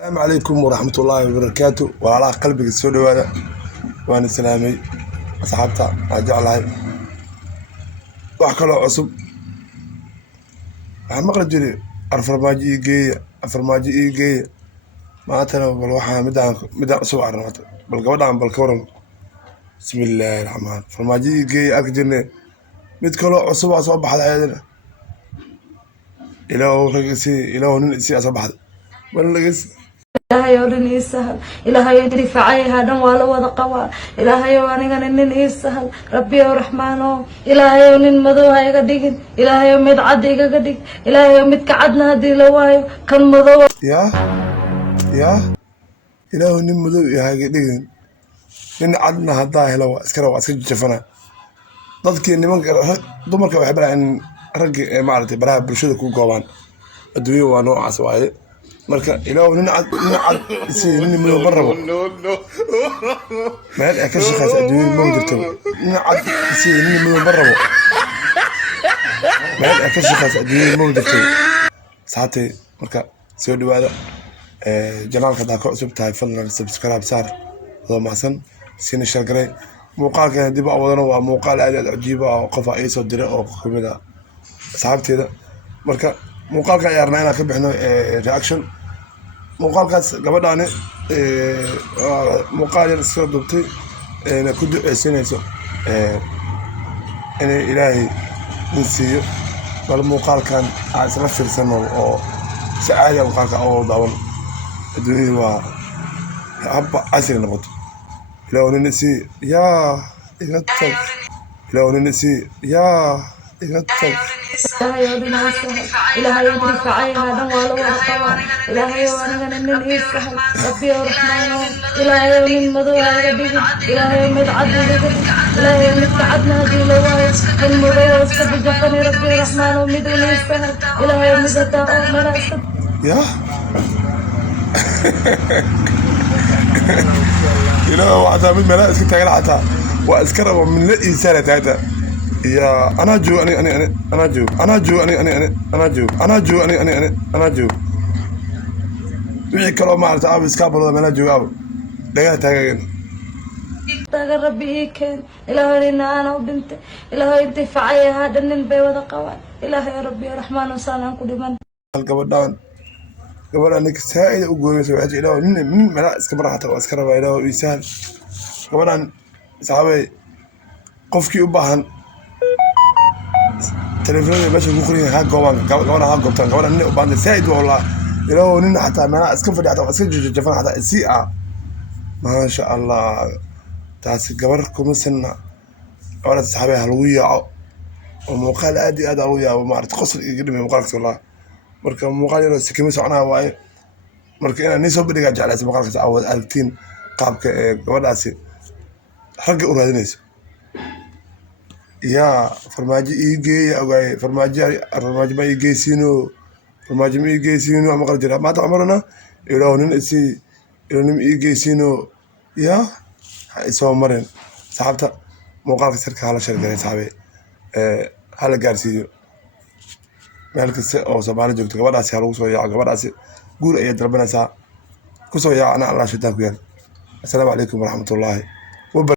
السلام عليكم ورحمة الله وبركاته وعلى قلبك السوداء وأنا سلامي أصحابتا أرجع لهاي وأحكي عصب مقلب جري أفرماجي إيجي ما أتنا بالوحى مدان سوى عرنات بالقوض عن بالكورن بسم الله الرحمن فرماجي إيجي أكجرني متكلو عصب أصبح هذا عيدنا إلهو رقسي إلهو ننسي أصبح هذا بلقس إلهي ودني سهل إلهي يدري فعي هذا ولا وذا قوى إلهي وأنا جنني سهل ربي ورحمانه إلهي ونن مذو هاي قديك إلهي ومد عدي قديك إلهي ومد كعدنا هدي لواي كان مذو يا إلهو نن مذو هاي قديك نن عدنا هداه لو أسكروا أسكت جفنا dadkii nimanka dumarka waxay baraan rag maartay baraha bulshada ku goobaan adduunyo waa noocaas waaye marka ilaahu nin cad si nin meel barabo meel ay ka shaqeysa adduunyo ma jirto nin cad si nin meel barabo meel ay ka shaqeysa adduunyo ma jirto saatay marka soo dhawaada janaalka da ka cusub tahay fadlan subscribe saar loo maasan sina shargaray muuqaalkan dib u wadana waa muuqaal aad cajiib ah oo qof ay soo diray oo kamid ah asxaabteeda marka muuqaalkan ayarna inaan ka bixino reaction muuqaalkaas gabadhaani muuqaal yar soo dubtay ku duceysanayso inay ilaahay insiiyo bal muuqaalkan aan isla fiirsano oo si caadi ah muuqaalka oo daawan adduunyada waa habba casri noqoto لو نسي يا يغتب لو نسي يا يغتب إلهي ودني سهل إلهي يدري فعي هذا ولا وذا قوى إلهي وأنا جنني سهل ربي ورحمانه إلهي ونن مذو هاي قديك إلهي ومد عدي قديك إلهي ومد كعدنا هدي لواي كان مذو واسكت جفني ربي ورحمانه ومدوني سهل إلهي ومد الداء مراسد يا إلهي وحتى من ملائكة تاجر حتى وأذكره من الإنسان هذا يا أنا جو أنا جو أنا جو أنا جو أنا جو ويجي كلام مع تعب إسكابر ولا ملا جو أو ده تاجر تاجر ربي كان إلهي لنا أنا وبنتي إلهي يدري فعي هذا النبي وذا قوى إلهي يا ربي الرحمن وسلام كل من القبضان قبل أنك سائل وقول سويت إله من ملائكة براحته وأذكره إله ويسهل قبل أن صحابي قفكي أباهن تلفزيون باش مخرين ها قوان قبل ها قبطان قبل أن أباهن سائد والله إله نين حتى ملائكة فدي حتى أسكت جفن حتى السيئة ما شاء الله تاس قبركم سنة ولا صحابي هلوية ومقال أدي هلوية وما أعرف قصر يقدم مقالك والله marka muuqaal yar si kama soconaa waaye marka inaan nin soo bandhigaa jeclaysa muuqaalkaas awood aragtiin qaabka gabadhaasi ragga u raadinayso yaa farmaajo ii geeya ogaay farmaajo ma ii geysiino farmaajo ma ii geysiino ama qal jira maanta amarna ilaahu nin ii geysiino yaa ha isoo marin saxaabta muuqaalka sirka hala shargalay saxaabe hala gaarsiiyo meel kasta oo Soomaali joogto gabadhaasi ha lagu soo yaaco gabadhaasi guur ayay dalbanaysaa ku soo yaacana Allah shaytaan ku yaal assalaamu calaykum waraxmatullaahi